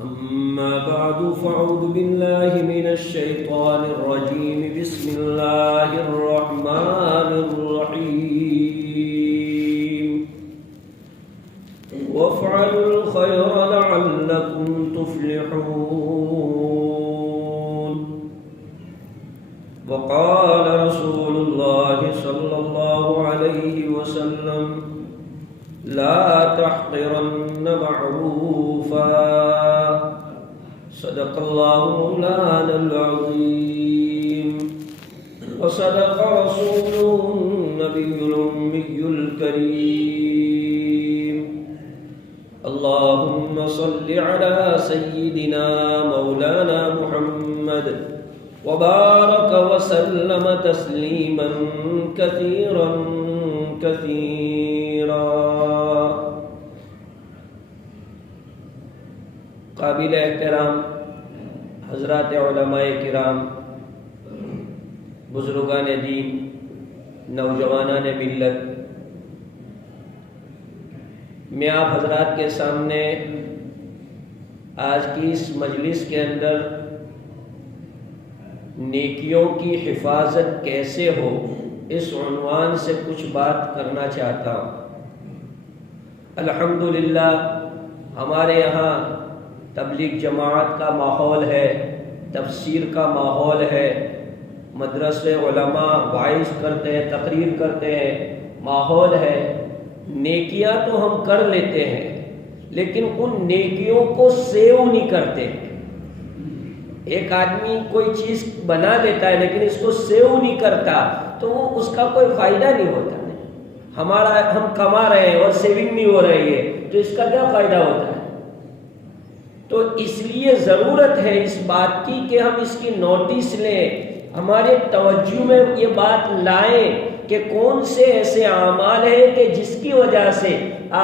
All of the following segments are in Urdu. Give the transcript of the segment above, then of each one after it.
أما بعد فأعوذ بالله من الشيطان الرجيم بسم الله الرحمن الرحيم وافعلوا الخير لعلكم تفلحون وقال رسول الله صلى الله عليه وسلم لا تحقرن معروفا صدق الله مولانا العظيم وصدق رسوله النبي الأمي الكريم اللهم صل على سيدنا مولانا محمد وبارك وسلم تسليما كثيرا كثيرا. قابل احترام حضرات علماء کرام، بزرگان دین، نوجوانان ملت، میں آپ حضرات کے سامنے آج کی اس مجلس کے اندر نیکیوں کی حفاظت کیسے ہو اس عنوان سے کچھ بات کرنا چاہتا ہوں. الحمدللہ ہمارے یہاں تبلیغ جماعت کا ماحول ہے، تفسیر کا ماحول ہے، مدرسے علماء وعظ کرتے ہیں، تقریر کرتے ہیں، ماحول ہے. نیکیاں تو ہم کر لیتے ہیں لیکن ان نیکیوں کو سیو نہیں کرتے. ایک آدمی کوئی چیز بنا لیتا ہے لیکن اس کو سیو نہیں کرتا تو اس کا کوئی فائدہ نہیں ہوتا. ہم کما رہے ہیں اور سیونگ نہیں ہو رہی ہے تو اس کا کیا فائدہ ہوتا ہے؟ تو اس لیے ضرورت ہے اس بات کی کہ ہم اس کی نوٹس لیں، ہمارے توجہ میں یہ بات لائیں کہ کون سے ایسے اعمال ہیں کہ جس کی وجہ سے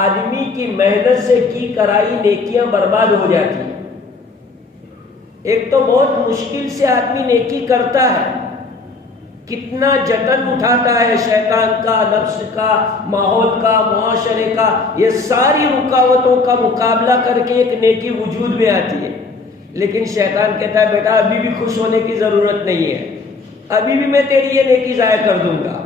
آدمی کی محنت سے کی کرائی نیکیاں برباد ہو جاتی ہیں. ایک تو بہت مشکل سے آدمی نیکی کرتا ہے، کتنا جتن اٹھاتا ہے شیطان کا، نفس کا، ماحول کا، معاشرے کا، یہ ساری رکاوٹوں کا مقابلہ کر کے ایک نیکی وجود میں آتی ہے. لیکن شیطان کہتا ہے بیٹا ابھی بھی خوش ہونے کی ضرورت نہیں ہے، ابھی بھی میں تیری یہ نیکی ضائع کر دوں گا.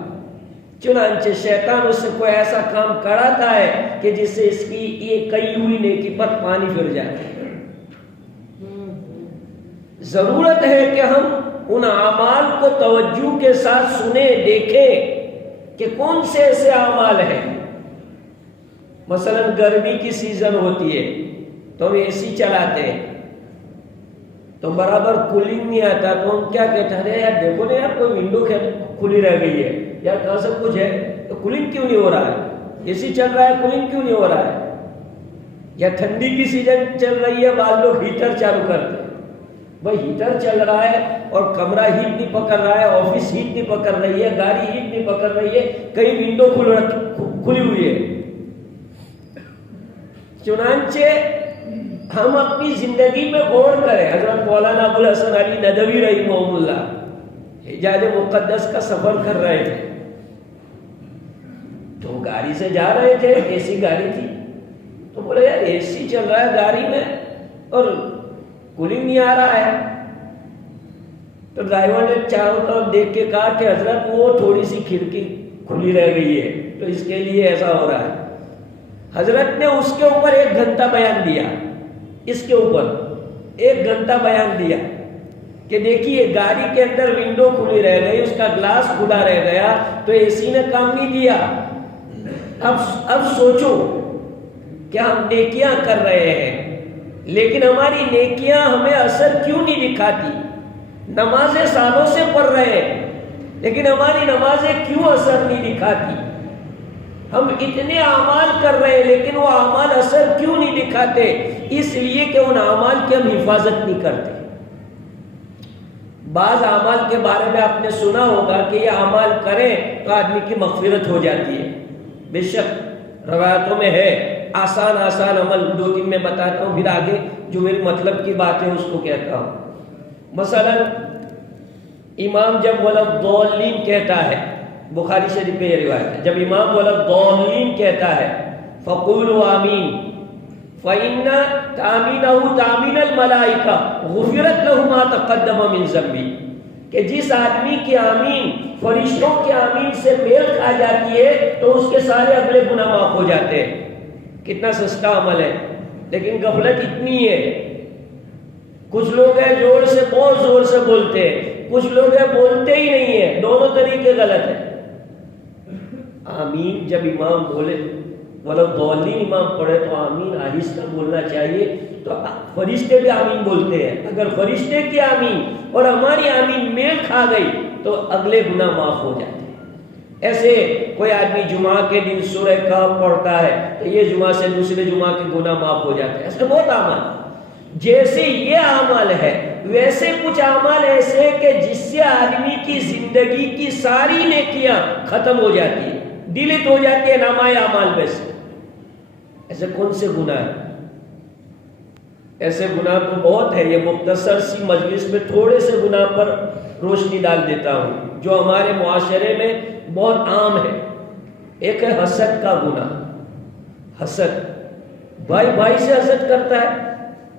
چنانچہ شیطان اس سے کوئی ایسا کام کراتا ہے کہ جس سے اس کی یہ کئی ہوئی نیکی پر پانی پھر جائے. ضرورت ہے کہ ہم ان اعمال کو توجہ کے ساتھ سنیں، دیکھیں کہ کون سے ایسے اعمال ہیں. مثلا گرمی کی سیزن ہوتی ہے تو ہم اے سی چلاتے ہیں تو برابر کولنگ نہیں آتا تو ہم کیا کہتے ہیں یار دیکھو نا یار کوئی ونڈو کھلی رہ گئی ہے یار، کہاں سب کچھ ہے تو کولنگ کیوں نہیں ہو رہا ہے؟ اے سی چل رہا ہے کولنگ کیوں نہیں ہو رہا ہے؟ یا ٹھنڈی کی سیزن چل رہی ہے بعض لوگ ہیٹر چالو کرتے ہیں. بھائی ہیٹر چل رہا ہے اور کمرہ ہیٹ نہیں پکڑ رہا ہے، آفس ہیٹ نہیں پکڑ رہی ہے، گاڑی ہیٹ نہیں پکڑ رہی ہے، کئی ونڈو کھلی ہوئی ہے. چنانچہ ہم اپنی زندگی میں غور کریں. حضرت مولانا ابوالحسن علی ندوی رحمہ اللہ حجاز مقدس کا سفر کر رہے تھے تو گاڑی سے جا رہے تھے، اے سی گاڑی تھی تو بولے یار اے سی چل رہا ہے گاڑی میں اور کولنگ نہیں آ رہا ہے. تو ڈرائیور نے چاروں طرف دیکھ کے کہا کہ حضرت وہ تھوڑی سی کھڑکی کھلی رہ گئی ہے تو اس کے لیے ایسا ہو رہا ہے. حضرت نے اس کے اوپر 1 گھنٹہ بیان دیا، اس کے اوپر 1 گھنٹہ بیان دیا کہ دیکھیے گاڑی کے اندر ونڈو کھلی رہ گئی، اس کا گلاس کھلا رہ گیا تو اے سی نے کام نہیں دیا. اب سوچو کہ ہم نیکیاں کر رہے ہیں لیکن ہماری نیکیاں ہمیں اثر کیوں نہیں دکھاتی؟ نمازیں سالوں سے پڑھ رہے ہیں لیکن ہماری نمازیں کیوں اثر نہیں دکھاتی؟ ہم اتنے اعمال کر رہے ہیں لیکن وہ اعمال اثر کیوں نہیں دکھاتے؟ اس لیے کہ ان اعمال کی ہم حفاظت نہیں کرتے. بعض اعمال کے بارے میں آپ نے سنا ہوگا کہ یہ اعمال کریں تو آدمی کی مغفرت ہو جاتی ہے. بے شک روایتوں میں ہے. آسان عمل 2-3 میں بتاتا ہوں، پھر آگے جو میرے مطلب کی بات ہے اس کو کہتا ہوں. مثلا امام جب وَلَضَّالِّينَ کہتا ہے، بخاری شریف میں یہ روایت ہے، جب امام وَلَضَّالِّينَ کہتا ہے فقولوا آمین فإن تأمینہ تأمین الملائکہ غفرت لہ ما تقدم من ذنبہ، کہ جس آدمی کی آمین فرشتوں کے آمین سے میل کھا جاتی ہے تو اس کے سارے اگلے گناہ معاف ہو جاتے ہیں۔ کتنا سستا عمل ہے، لیکن غفلت اتنی ہے۔ کچھ لوگ ہیں زور سے، بہت زور سے بولتے ہیں، کچھ لوگ ہیں بولتے ہی نہیں ہیں، دونوں طریقے غلط ہیں۔ آمین جب امام بولے، وَلَضَّالِّينَ امام پڑھے تو آمین آہستہ بولنا چاہیے۔ تو فرشتے بھی آمین بولتے ہیں، اگر فرشتے کی آمین اور ہماری آمین میل کھا گئی تو اگلے گناہ معاف ہو جاتے ہیں۔ ایسے کوئی آدمی جمعہ کے دن سورہ کہف پڑھتا ہے تو یہ جمعہ سے دوسرے جمعہ کے گناہ معاف ہو جاتے ہیں۔ ایسے بہت اعمال، جیسے یہ اعمال ہے ویسے کچھ اعمال ایسے کہ جس سے آدمی کی زندگی کی ساری نیکیاں ختم ہو جاتی ہیں، ڈیلیٹ ہو جاتی ہے نامہ اعمال میں سے۔ ایسے کون سے گناہ ہیں؟ ایسے گناہ تو بہت ہے، یہ مختصر سی مجلس میں تھوڑے سے گناہ پر روشنی ڈال دیتا ہوں جو ہمارے معاشرے میں بہت عام ہے۔ ایک ہے حسد کا گناہ۔ حسد، بھائی بھائی سے حسد کرتا ہے،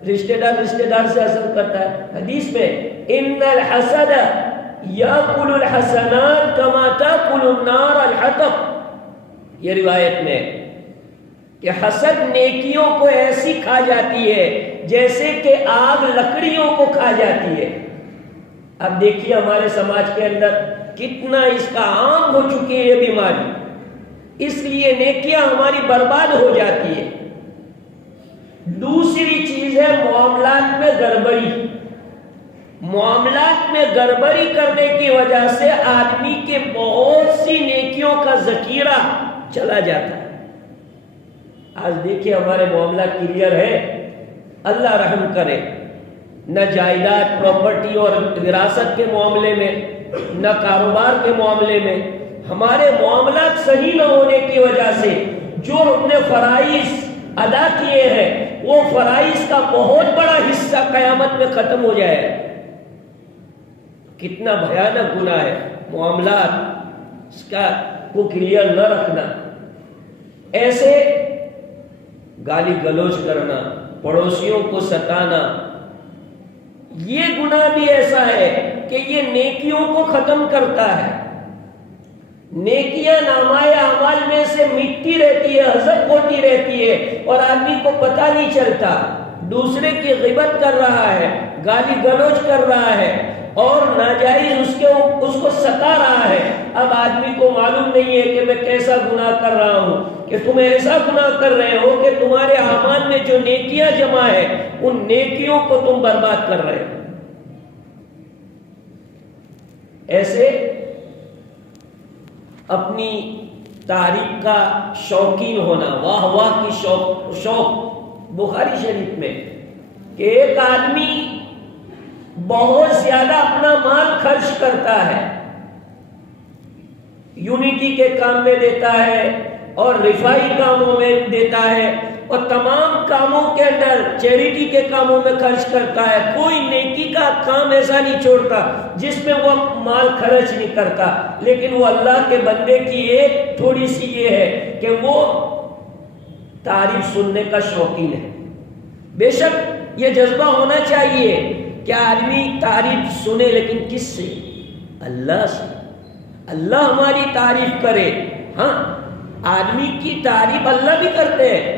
رشتہ دار سے حسد کرتا ہے۔ حدیث میں ان الحسد یاکل الحسنات کما تاکل النار الحطب، یہ روایت میں کہ حسد نیکیوں کو ایسی کھا جاتی ہے جیسے کہ آگ لکڑیوں کو کھا جاتی ہے۔ اب دیکھیے ہمارے سماج کے اندر کتنا اس کا عام ہو چکی ہے یہ بیماری، اس لیے نیکیاں ہماری برباد ہو جاتی ہے۔ دوسری چیز ہے معاملات میں گڑبڑی۔ معاملات میں گڑبڑی کرنے کی وجہ سے آدمی کے بہت سی نیکیوں کا ذخیرہ چلا جاتا ہے۔ آج دیکھیے ہمارے معاملات کلیئر ہے، اللہ رحم کرے، نہ جائیداد پراپرٹی اور وراثت کے معاملے میں، نہ کاروبار کے معاملے میں۔ ہمارے معاملات صحیح نہ ہونے کی وجہ سے جو ہم نے فرائض ادا کیے ہیں وہ فرائض کا بہت بڑا حصہ قیامت میں ختم ہو جائے گا۔ کتنا بھیانک گناہ ہے معاملات، اس کا کو کلیئر نہ رکھنا۔ ایسے گالی گلوچ کرنا، پڑوسیوں کو ستانا، یہ گناہ بھی ایسا ہے کہ یہ نیکیوں کو ختم کرتا ہے۔ نیکیاں نامہ اعمال میں سے مٹتی رہتی ہے، حذف ہوتی رہتی ہے اور آدمی کو پتہ نہیں چلتا۔ دوسرے کی غیبت کر رہا ہے، گالی گلوچ کر رہا ہے اور ناجائز اس کو ستا رہا ہے۔ اب آدمی کو معلوم نہیں ہے کہ میں کیسا گناہ کر رہا ہوں، کہ تم ایسا گناہ کر رہے ہو کہ تمہارے اعمال میں جو نیکیاں جمع ہے ان نیکیوں کو تم برباد کر رہے ہو۔ ایسے اپنی تعریف کا شوقین ہونا، واہ واہ کی شوق بخاری شریف میں کہ ایک آدمی بہت زیادہ اپنا مال خرچ کرتا ہے، یونٹی کے کام میں دیتا ہے اور رفائی کاموں میں دیتا ہے اور تمام کاموں کے اندر چیریٹی کے کاموں میں خرچ کرتا ہے۔ کوئی نیکی کا کام ایسا نہیں چھوڑتا جس میں وہ مال خرچ نہیں کرتا، لیکن وہ اللہ کے بندے کی ایک تھوڑی سی یہ ہے کہ وہ تعریف سننے کا شوقین ہے۔ بے شک یہ جذبہ ہونا چاہیے کہ آدمی تعریف سنے، لیکن کس سے؟ اللہ سے۔ اللہ ہماری تعریف کرے۔ ہاں، آدمی کی تعریف اللہ بھی کرتے ہیں۔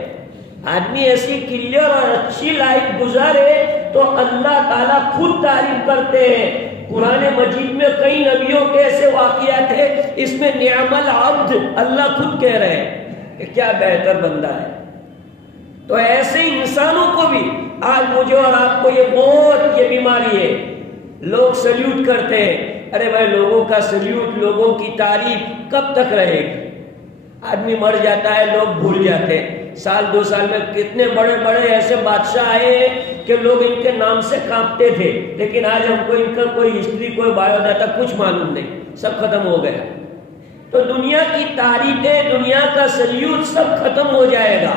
آدمی ایسی کلیئر اور اچھی لائف گزارے تو اللہ تعالیٰ خود تعریف کرتے ہیں۔ قرآن مجید میں کئی نبیوں کے ایسے واقعات ہیں، اس میں نعم العبد اللہ خود کہہ رہے ہیں کہ کیا بہتر بندہ ہے۔ تو ایسے انسانوں کو بھی آج مجھے اور آپ کو یہ بیماری ہے، لوگ سلیوٹ کرتے ہیں۔ ارے بھائی، لوگوں کا سلیوٹ، لوگوں کی تعریف کب تک رہے گی؟ آدمی مر جاتا ہے، لوگ بھول جاتے ہیں۔ سال دو سال میں کتنے بڑے بڑے ایسے بادشاہ آئے ہیں کہ لوگ ان کے نام سے کانپتے تھے، لیکن آج ہم کو ان کا کوئی ہسٹری، کوئی بایو ڈاٹا کچھ معلوم نہیں، سب ختم ہو گیا۔ تو دنیا کی تعریفیں، دنیا کا سلیوٹ سب ختم ہو جائے گا۔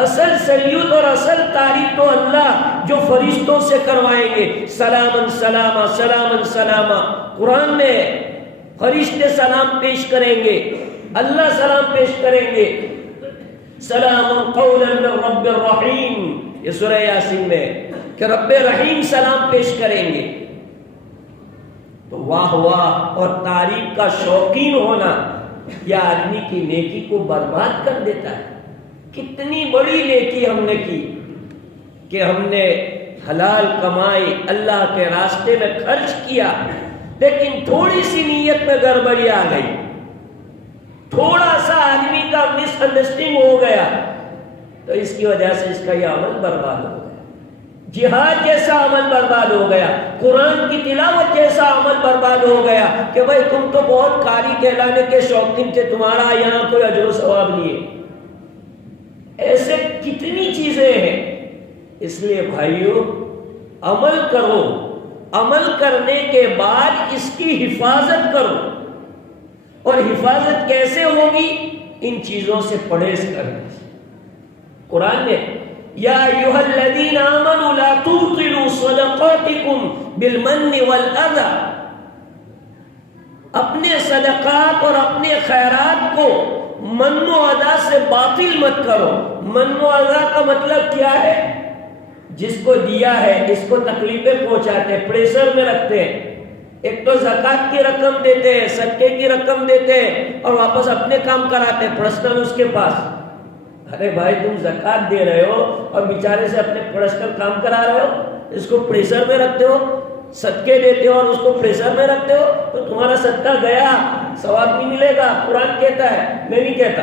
اصل سلیوٹ اور اصل تعریف تو اللہ جو فرشتوں سے کروائیں گے۔ سلامن سلاما، سلامن سلاما، قرآن میں فرشتے سلام پیش کریں گے، اللہ سلام پیش کریں گے۔ سلام قولا من رب الرحیم، یہ سورہ یاسین میں کہ رب رحیم سلام پیش کریں گے۔ تو واہ واہ اور تعریف کا شوقین ہونا یہ آدمی کی نیکی کو برباد کر دیتا ہے۔ کتنی بڑی نیکی ہم نے کی کہ ہم نے حلال کمائی، اللہ کے راستے میں خرچ کیا، لیکن تھوڑی سی نیت میں گڑبڑی آ گئی، تھوڑا سا آدمی کا مس انڈرسٹینڈ ہو گیا، تو اس کی وجہ سے اس کا یہ عمل برباد ہو گیا۔ جہاد جیسا عمل برباد ہو گیا، قرآن کی تلاوت جیسا عمل برباد ہو گیا کہ بھائی تم تو بہت قاری کہلانے کے شوقین تھے، تمہارا یہاں کوئی اجر و ثواب نہیں ہے۔ ایسے کتنی چیزیں ہیں۔ اس لیے بھائیو عمل کرو، عمل کرنے کے بعد اس کی حفاظت کرو، اور حفاظت کیسے ہوگی؟ ان چیزوں سے پرہیز کرنے سے۔ قرآن نے یا ایھا الذین آمنوا لا تبطلوا صدقاتکم بالمن والاذی، اپنے صدقات اور اپنے خیرات کو من و ادا سے باطل مت کرو۔ من و ادا کا مطلب کیا ہے؟ جس کو دیا ہے اس کو تکلیفیں پہنچاتے، پریشر میں رکھتے ہیں۔ ایک تو زکوٰۃ کی رقم دیتے ہیں، صدقے کی رقم دیتے ہیں، اور واپس اپنے کام کراتے ہیں پرسنل اس کے پاس۔ ارے بھائی تم زکوٰۃ دے رہے ہو اور بیچارے سے اپنے پرسنل کام کرا رہے ہو، اس کو پریشر میں رکھتے ہو، صدقے دیتے ہو اور اس کو پریشر میں رکھتے ہو، تو تمہارا صدقہ گیا، ثواب نہیں ملے گا۔ قرآن کہتا ہے، میں نہیں کہتا۔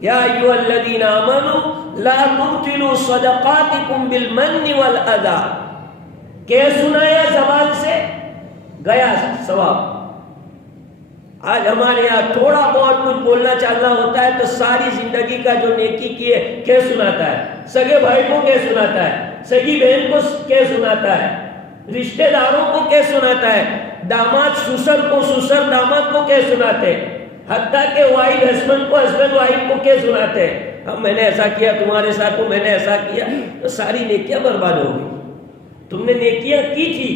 یا ایھا الذین آمنوا لا تبطلوا صدقاتکم بالمن والاذی، کہہ سنایا زبان سے، گیا ثواب۔ آج ہمارے یہاں تھوڑا بہت کچھ بولنا چالنا ہوتا ہے تو ساری زندگی کا جو نیکی کی ہے کہہ سناتا ہے، سگے بھائی کو کہہ سناتا ہے، سگی بہن کو کہہ سناتا ہے، رشتہ داروں کو کہہ سناتا ہے، داماد سسر کو، سسر داماد کو کہہ سناتے ہیں، حتیٰ کہ وائف ہسبینڈ کو، ہسبینڈ وائف کو کہہ سناتے ہیں، ہم میں نے ایسا کیا تمہارے ساتھ، میں نے ایسا کیا، تو ساری نیکیاں برباد ہو گئی۔ تم نے نیکیاں کی تھی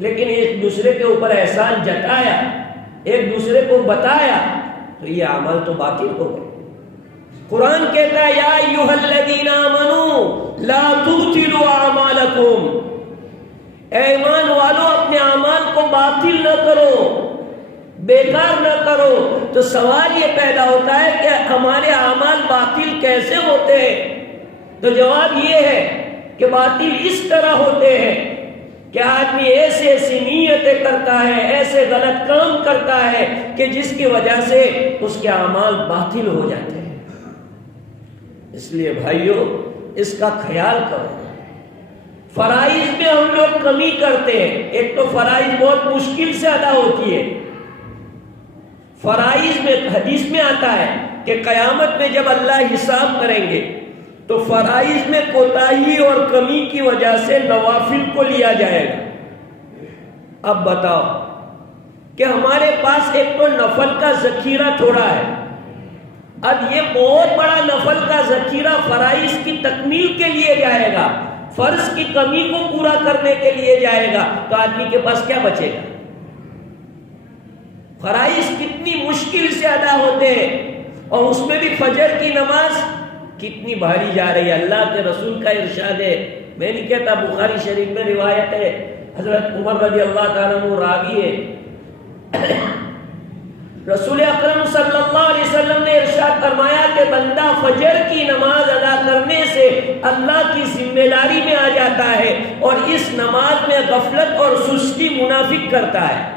لیکن ایک دوسرے کے اوپر احسان جتایا، ایک دوسرے کو بتایا، تو یہ عمل تو باطل ہو گئے۔ قرآن کہتا ہے یا ایھا الذین آمنوا لا تبطلوا اعمالکم، اے ایمان والو اپنے اعمال کو باطل نہ کرو، بیکار نہ کرو۔ تو سوال یہ پیدا ہوتا ہے کہ ہمارے اعمال باطل کیسے ہوتے ہیں؟ تو جواب یہ ہے کہ باطل اس طرح ہوتے ہیں کہ آدمی ایسے ایسی نیتیں کرتا ہے، ایسے غلط کام کرتا ہے کہ جس کی وجہ سے اس کے اعمال باطل ہو جاتے ہیں۔ اس لیے بھائیو اس کا خیال کرو۔ فرائض میں ہم لوگ کمی کرتے ہیں۔ ایک تو فرائض بہت مشکل سے ادا ہوتی ہے۔ فرائض میں حدیث میں آتا ہے کہ قیامت میں جب اللہ حساب کریں گے تو فرائض میں کوتاہی اور کمی کی وجہ سے نوافل کو لیا جائے گا۔ اب بتاؤ کہ ہمارے پاس ایک تو نفل کا ذخیرہ تھوڑا ہے، اب یہ بہت بڑا نفل کا ذخیرہ فرائض کی تکمیل کے لیے جائے گا، فرض کی کمی کو پورا کرنے کے لیے جائے گا، تو آدمی کے پاس کیا بچے گا؟ فرائض کتنی مشکل سے ادا ہوتے ہیں، اور اس میں بھی فجر کی نماز کتنی بھاری جا رہی ہے۔ اللہ کے رسول کا ارشاد ہے، میں نہیں کہتا، بخاری شریف میں روایت ہے، حضرت عمر رضی اللہ تعالیٰ عنہ راوی ہے، رسول اکرم صلی اللہ علیہ وسلم نے ارشاد فرمایا کہ بندہ فجر کی نماز ادا کرنے سے اللہ کی ذمہ داری میں آ جاتا ہے، اور اس نماز میں غفلت اور سستی منافق کرتا ہے۔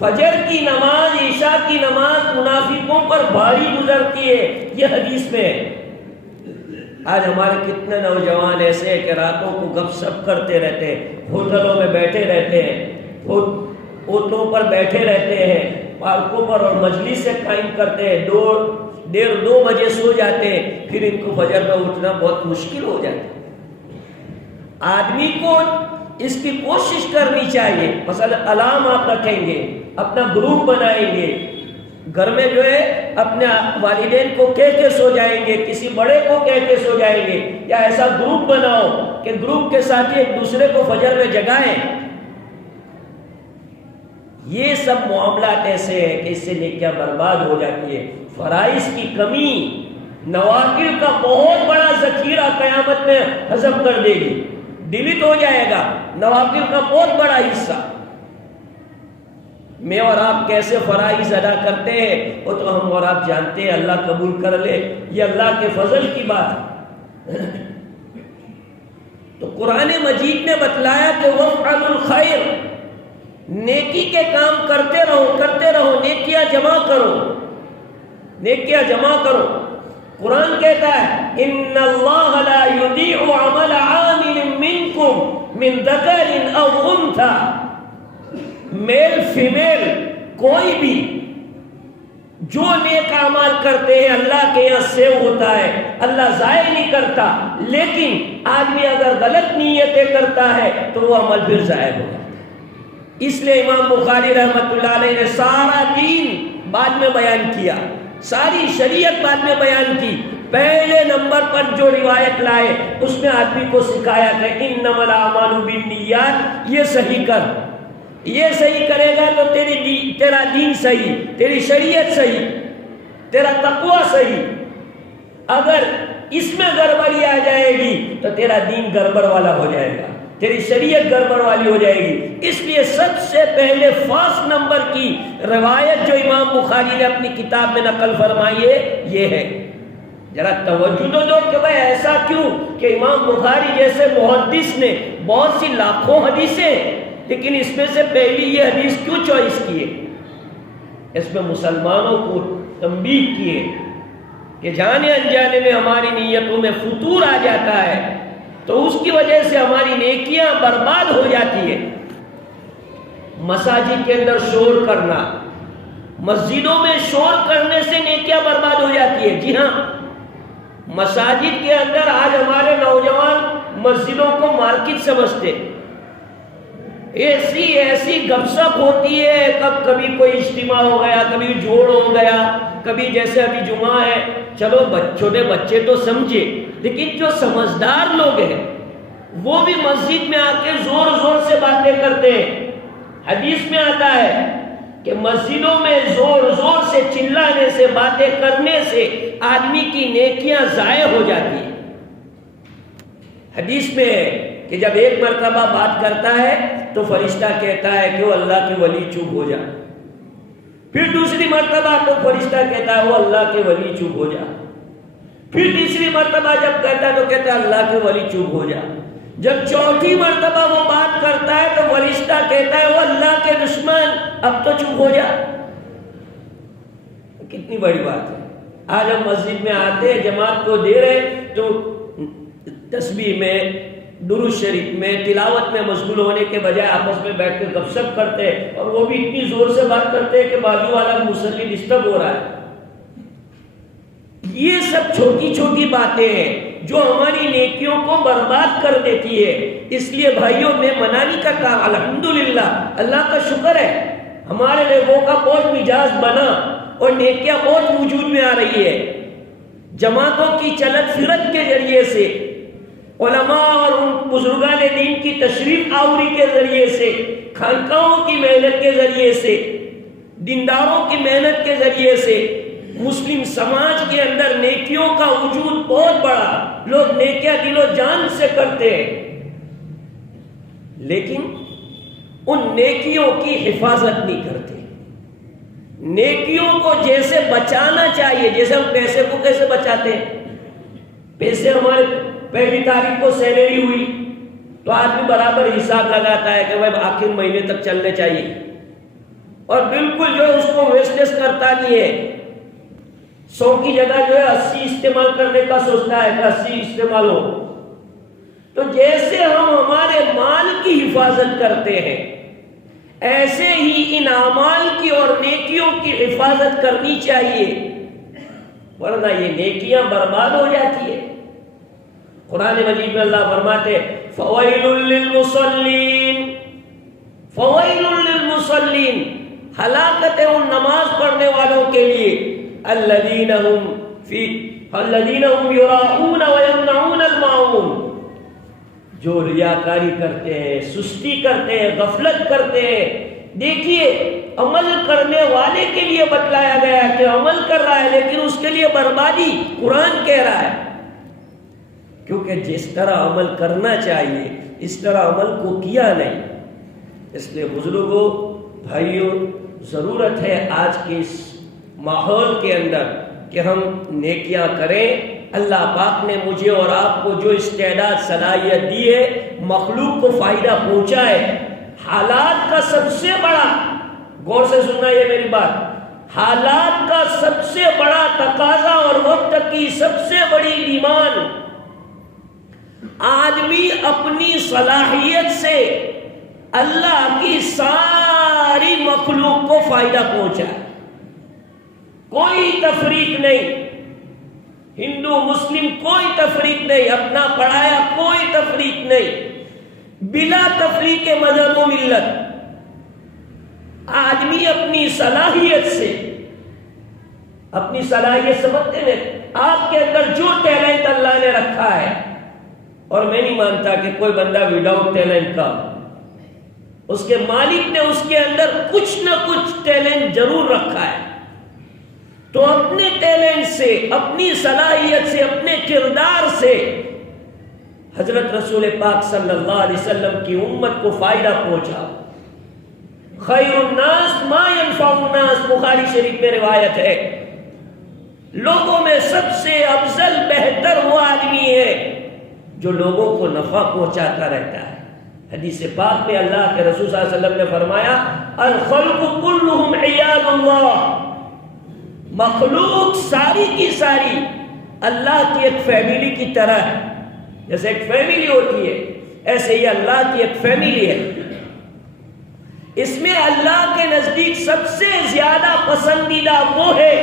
فجر کی نماز، عشاء کی نماز منافقوں پر بھاری گزرتی ہے، یہ حدیث میں ہے۔ آج ہمارے کتنے نوجوان ایسے ہیں کہ راتوں کو گپ شپ کرتے رہتے ہیں، ہوٹلوں میں بیٹھے رہتے ہیں، ہوٹلوں پر بیٹھے رہتے ہیں، پارکوں پر اور مجلس سے قائم کرتے ہیں، 1:30 بجے سو جاتے ہیں، پھر ان کو فجر میں اٹھنا بہت مشکل ہو جاتا ہے۔ آدمی کو اس کی کوشش کرنی چاہیے، مثلا الارم آپ رکھیں گے، اپنا گروپ بنائیں گے، گھر میں جو ہے اپنے والدین کو کہہ کے سو جائیں گے، کسی بڑے کو کہہ کے سو جائیں گے، یا ایسا گروپ بناؤ کہ گروپ کے ساتھ ایک دوسرے کو فجر میں جگائیں۔ یہ سب معاملات ایسے ہیں کہ اس سے نیکیاں برباد ہو جاتی ہے۔ فرائض کی کمی نوافل کا بہت بڑا ذخیرہ قیامت میں ہضم کر دے گی، ڈیلیٹ ہو جائے گا نوافل کا بہت بڑا حصہ۔ میں اور آپ کیسے فرائض ادا کرتے ہیں وہ تو ہم اور آپ جانتے ہیں، اللہ قبول کر لے، یہ اللہ کے فضل کی بات ہے۔ تو قرآن مجید نے بتلایا کہ وَافْعَلُوا الْخَيْرَ، نیکی کے کام کرتے رہو، نیکیاں جمع کرو، نیکیاں جمع کرو۔ قرآن کہتا ہے ان اللہ لا یضیع عمل عامل منکم من ذکر او انثی، میل فیمیل کوئی بھی جو نیک اعمال کرتے ہیں اللہ کے یہاں سیو ہوتا ہے، اللہ ضائع نہیں کرتا، لیکن آدمی اگر غلط نیتیں کرتا ہے تو وہ عمل پھر ضائع ہو جاتا ہے۔ اس لیے امام بخاری رحمۃ اللہ علیہ نے سارا دین بعد میں بیان کیا، ساری شریعت بعد میں بیان کی۔ پہلے نمبر پر جو روایت لائے اس میں آدمی کو سکھایا کہ انما الاعمال بالنیات، یہ صحیح کر، یہ صحیح کرے گا تو تیرا دین صحیح، تیری شریعت صحیح، تیرا تقوی صحیح۔ اگر اس میں گڑبڑی آ جائے گی تو تیرا دین گڑبڑ والا ہو جائے گا، تیری شریعت گڑبڑ والی ہو جائے گی۔ اس لیے سب سے پہلے فرسٹ نمبر کی روایت جو امام بخاری نے اپنی کتاب میں نقل فرمائی ہے یہ ہے۔ ذرا توجہ تو دو کہ بھائی ایسا کیوں کہ امام بخاری جیسے محدث نے بہت سی لاکھوں حدیثیں، لیکن اس میں سے پہلی یہ حدیث کیوں چوائس کیے؟ اس میں مسلمانوں کو تنبیہ کیے کہ جانے انجانے میں ہماری نیتوں میں فتور آ جاتا ہے تو اس کی وجہ سے ہماری نیکیاں برباد ہو جاتی ہے۔ مساجد کے اندر شور کرنا، مسجدوں میں شور کرنے سے نیکیاں برباد ہو جاتی ہے۔ جی ہاں، مساجد کے اندر آج ہمارے نوجوان مسجدوں کو مارکیٹ سمجھتے، ایسی گپ سپ ہوتی ہے، کبھی کوئی اجتماع ہو گیا، کبھی جوڑ ہو گیا، کبھی جیسے ابھی جمعہ ہے، چلو چھوٹے بچے تو سمجھے، لیکن جو سمجھدار لوگ ہیں وہ بھی مسجد میں آ کے زور زور سے باتیں کرتے ہیں۔ حدیث میں آتا ہے کہ مسجدوں میں زور زور سے چلانے سے، باتیں کرنے سے آدمی کی نیکیاں ضائع ہو جاتی ہیں۔ حدیث میں ہے کہ جب ایک مرتبہ بات کرتا ہے تو فرشتہ کہتا ہے کہ وہ اللہ کے ولی چپ ہو جا، پھر دوسری مرتبہ تو فرشتہ کہتا ہے وہ اللہ کے ولی چپ ہو جا، پھر تیسری مرتبہ جب کہتا ہے تو کہتا ہے اللہ کے ولی چپ ہو جا، جب چوتھی مرتبہ وہ بات کرتا ہے تو فرشتہ کہتا ہے وہ اللہ کے دشمن اب تو چپ ہو جا۔ کتنی بڑی بات ہے۔ آج ہم مسجد میں آتے ہیں، جماعت کو دے رہے تو تسبیح میں، درود شریف میں، تلاوت میں مشغول ہونے کے بجائے آپس میں بیٹھ کر گپ شپ کرتے ہیں، اور وہ بھی اتنی زور سے بات کرتے ہیں کہ بازو والا مصلی ڈسٹرب ہو رہا ہے۔ یہ سب چھوٹی چھوٹی باتیں ہیں جو ہماری نیکیوں کو برباد کر دیتی ہے۔ اس لیے بھائیوں میں منع نہیں کرتا، الحمدللہ اللہ کا شکر ہے ہمارے لوگوں کا بہت مزاج بنا اور نیکیاں بہت وجود میں آ رہی ہے۔ جماعتوں کی چلت فرت کے ذریعے سے، علماء اور ان بزرگان دین کی تشریف آوری کے ذریعے سے، خانقاہوں کی محنت کے ذریعے سے، دینداروں کی محنت کے ذریعے سے مسلم سماج کے اندر نیکیوں کا وجود بہت بڑا، لوگ نیکیاں دل و جان سے کرتے ہیں، لیکن ان نیکیوں کی حفاظت نہیں کرتے۔ نیکیوں کو جیسے بچانا چاہیے، جیسے ہم پیسے کو کیسے بچاتے ہیں، پیسے ہمارے پہلی تاریخ کو سیلری ہوئی تو آدمی برابر حساب لگاتا ہے کہ بھائی آخر مہینے تک چلنے چاہیے، اور بالکل جو ہے اس کو ویسٹیج کرتا نہیں ہے، 100 کی جگہ جو ہے 80 استعمال کرنے کا سوچتا ہے کہ 80 استعمال ہو۔ تو جیسے ہم ہمارے مال کی حفاظت کرتے ہیں ایسے ہی ان اعمال کی اور نیکیوں کی حفاظت کرنی چاہیے، ورنہ یہ نیکیاں برباد ہو جاتی ہے۔ قرآن مجید میں اللہ فرماتے فویل للمصلین، فویل للمصلین، ہلاکت ہے ان نماز پڑھنے والوں کے لیے، الذین هم یراؤون ویمنعون الماعون، جو ریاکاری کرتے ہیں، سستی کرتے ہیں، غفلت کرتے ہیں۔ دیکھیے عمل کرنے والے کے لیے بتلایا گیا ہے کہ عمل کر رہا ہے لیکن اس کے لیے بربادی قرآن کہہ رہا ہے، کیونکہ جس طرح عمل کرنا چاہیے اس طرح عمل کو کیا نہیں۔ اس لیے بزرگوں، بھائیوں، ضرورت ہے آج کے اس ماحول کے اندر کہ ہم نیکیاں کریں۔ اللہ پاک نے مجھے اور آپ کو جو استعداد صلاحیت دی ہے، مخلوق کو فائدہ پہنچائے۔ حالات کا سب سے بڑا، غور سے سننا یہ میری بات، حالات کا سب سے بڑا تقاضا اور وقت کی سب سے بڑی ڈیمانڈ، آدمی اپنی صلاحیت سے اللہ کی ساری مخلوق کو فائدہ پہنچائے۔ کوئی تفریق نہیں، ہندو مسلم کوئی تفریق نہیں، اپنا پڑھایا کوئی تفریق نہیں، بلا تفریق مذہب و ملت آدمی اپنی صلاحیت سے، اپنی صلاحیت سمجھتے ہیں آپ کے اندر جو ٹیلنٹ اللہ نے رکھا ہے، اور میں نہیں مانتا کہ کوئی بندہ وداؤٹ ٹیلنٹ کا، اس کے مالک نے اس کے اندر کچھ نہ کچھ ٹیلنٹ ضرور رکھا ہے، تو اپنے ٹیلنٹ سے، اپنی صلاحیت سے، اپنے کردار سے حضرت رسول پاک صلی اللہ علیہ وسلم کی امت کو فائدہ پہنچا۔ خیر الناس ما ينفع الناس، بخاری شریف میں روایت ہے، لوگوں میں سب سے افضل بہتر وہ آدمی ہے جو لوگوں کو نفع پہنچاتا رہتا ہے۔ حدیث پاک میں اللہ کے رسول صلی اللہ علیہ وسلم نے فرمایا الخلق كلهم عيال اللہ، مخلوق ساری کی ساری اللہ کی ایک فیملی کی طرح ہے، جیسے ایک فیملی ہوتی ہے ایسے ہی اللہ کی ایک فیملی ہے۔ اس میں اللہ کے نزدیک سب سے زیادہ پسندیدہ وہ ہے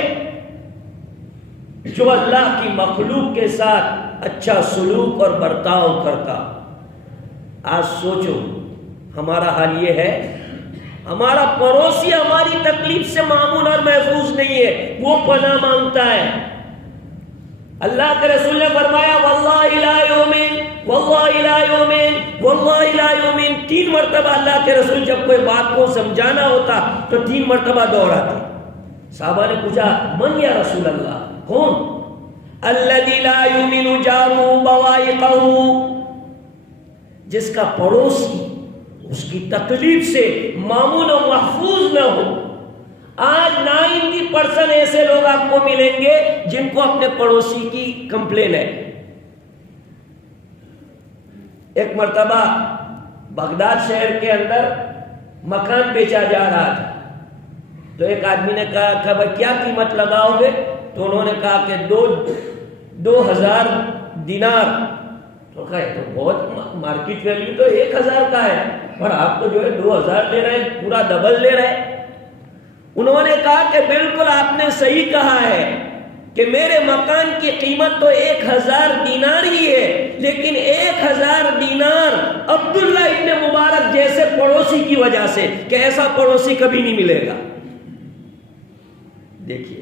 جو اللہ کی مخلوق کے ساتھ اچھا سلوک اور برتاؤ کرتا۔ آج سوچو ہمارا حال یہ ہے، ہمارا پڑوسی ہماری تکلیف سے معمون اور محفوظ نہیں ہے، وہ پناہ مانگتا ہے۔ اللہ کے رسول نے فرمایا واللہ لا یؤمن، واللہ لا یؤمن، واللہ لا یؤمن، 3 مرتبہ اللہ کے رسول جب کوئی بات کو سمجھانا ہوتا تو 3 مرتبہ دوہراتے۔ صحابہ نے پوچھا من یا رسول اللہ، کون؟ الذی لا یؤمن جارہ بوائقہ، جس کا پڑوسی اس کی تکلیف سے معمون و محفوظ نہ ہو۔ آج 90% ایسے لوگ آپ کو ملیں گے جن کو اپنے پڑوسی کی کمپلین ہے۔ ایک مرتبہ بغداد شہر کے اندر مکان بیچا جا رہا تھا، تو ایک آدمی نے کہا کہ بھائی کیا قیمت لگاؤ گے؟ تو انہوں نے کہا کہ 2000 دینار۔ تو کہا تو بہت مارکیٹ ویلیو تو 1000 کا ہے، اور آپ تو جو ہے 2000 لے رہے ہیں، پورا ڈبل لے رہے ہیں۔ انہوں نے کہا کہ بالکل آپ نے صحیح کہا ہے کہ میرے مکان کی قیمت تو 1000 دینار ہی ہے، لیکن 1000 دینار عبداللہ ابن مبارک جیسے پڑوسی کی وجہ سے، کہ ایسا پڑوسی کبھی نہیں ملے گا۔ دیکھیے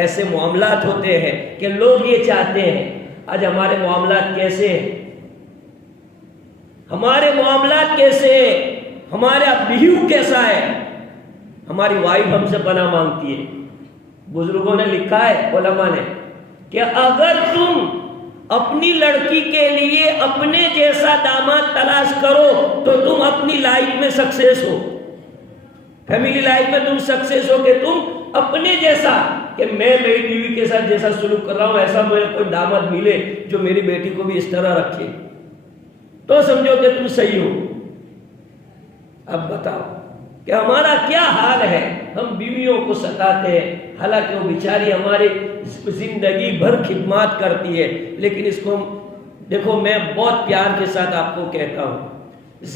ایسے معاملات ہوتے ہیں کہ لوگ یہ چاہتے ہیں۔ آج ہمارے معاملات کیسے ہیں؟ ہمارے معاملات کیسے ہیں؟ ہمارا بیہیو کیسا ہے؟ ہماری وائف ہم سے پناہ مانگتی ہے۔ بزرگوں نے لکھا ہے، علماء نے، کہ اگر تم اپنی لڑکی کے لیے اپنے جیسا داماد تلاش کرو تو تم اپنی لائف میں سکسیس ہو، فیملی لائف میں تم سکسیس ہو، کہ تم اپنے جیسا، کہ میں میری بیوی کے ساتھ جیسا سلوک کر رہا ہوں ایسا مجھے کوئی داماد ملے جو میری بیٹی کو بھی اس طرح رکھے، تو سمجھو کہ تم صحیح ہو۔ اب بتاؤ کہ ہمارا کیا حال ہے؟ ہم بیویوں کو ستاتے ہیں، حالانکہ وہ بیچاری ہماری زندگی بھر خدمات کرتی ہے، لیکن اس کو دیکھو، میں بہت پیار کے ساتھ آپ کو کہتا ہوں،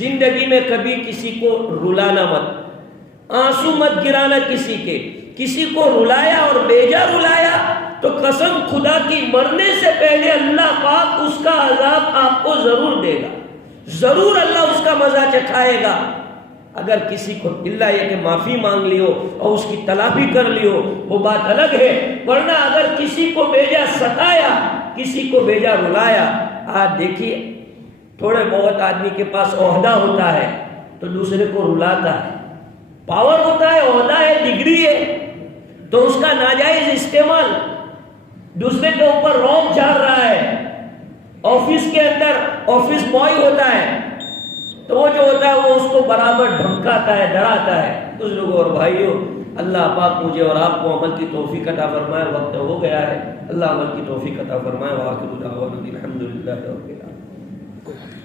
زندگی میں کبھی کسی کو رلانا مت، آنسو مت گرانا کسی کے۔ کسی کو رلایا اور بیجا رلایا تو قسم خدا کی مرنے سے پہلے اللہ پاک اس کا عذاب آپ کو ضرور دے گا، ضرور اللہ اس کا مزہ چکھائے گا۔ اگر کسی کو اللہ یہ کہ معافی مانگ لی ہو اور اس کی تلافی کر لی ہو وہ بات الگ ہے، ورنہ اگر کسی کو بیجا ستایا، کسی کو بیجا رلایا، آج دیکھیے تھوڑے بہت آدمی کے پاس عہدہ ہوتا ہے تو دوسرے کو رلاتا ہے، پاور ہوتا ہے، عہدہ ہے، ڈگری ہے، تو اس کا ناجائز استعمال دوسرے کے اوپر رونق جھاڑ رہا ہے. آفس کے اندر آفس بوائے ہوتا ہے تو وہ جو ہوتا ہے وہ اس کو برابر دھمکاتا ہے، ڈراتا ہے. اس لوگوں اور بھائیوں، اللہ پاک مجھے اور آپ کو عمل کی توفیق عطا فرمائے. وقت ہو گیا ہے، اللہ عمل کی توفیق عطا فرمائے. وآخر دعوانا الحمدللہ رب العالمین.